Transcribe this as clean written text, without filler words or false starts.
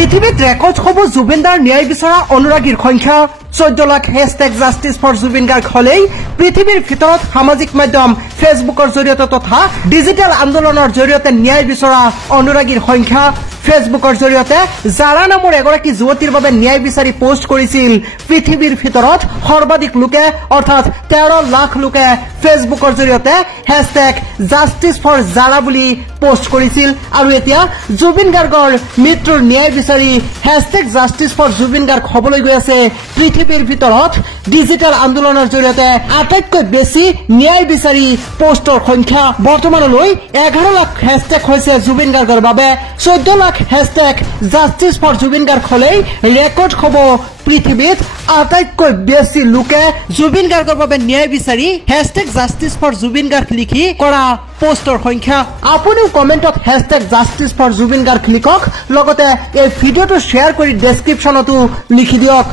পৃথিবীত ৰেকৰ্ড হব জুবিনদাৰ ন্যায় বিচৰা অনুৰাগীৰ সংখ্যা 14 লাখ #জাষ্টিস ফৰ জুবিন গাৰ্গ হলেই পৃথিৱীৰ ভিতৰত সামাজিক মাধ্যম ফেসবুকৰ জৰিয়তে তথা ডিজিটেল আন্দোলনৰ জৰিয়তে ন্যায় বিচৰা অনুৰাগীৰ সংখ্যা ফেসবুকৰ জৰিয়তে জাৰা নামৰ এগৰাকী যুৱতীৰ বাবে ন্যায় বিচাৰি পোষ্ট কৰিছিল পৃথিৱীৰ ভিতৰত সৰ্বাধিক লোকে অৰ্থাৎ 13 লাখ লোকে ফেসবুকৰ জৰিয়তে #জাষ্টিস ফৰ জাৰা বুলি পোষ্ট কৰিছিল আৰু এতিয়া জুবিন গাৰ্গৰ মৃত্যুৰ ন্যায় বিচাৰি #জাষ্টিস ফৰ জুবিন গাৰ্গ হবলৈ গৈ আছে পৃথিৱীৰ ভিতৰত ডিজিটেল আন্দোলনৰ জৰিয়তে আটাইতকৈ বেছি ন্যায় বিচাৰি পোষ্টৰ সংখ্যা বৰ্তমানলৈ 11 লাখ হ্যাশট্যাগ হৈছে জুবিন গাৰ্গৰ বাবে 14 লাখ #জাষ্টিস ফৰ জুবিন গাৰ্গ হলেই ৰেকৰ্ড হ'ব পৃথিৱীত আটাইতকৈ বেছি লোকে জুবিন গাৰ্গৰ বাবে ন্যায় বিচাৰি #জাষ্টিস ফৰ জুবিন গাৰ্গ লিখি কৰা পোষ্টৰ সংখ্যা আপুনিও কমেন্টত #জাষ্টিস ফৰ জুবিন গাৰ্গ লিখক লগতে এই ভিডিঅটো শ্বেয়াৰ কৰি ডেসক্ৰিপশনতো লিখি দিয়ক।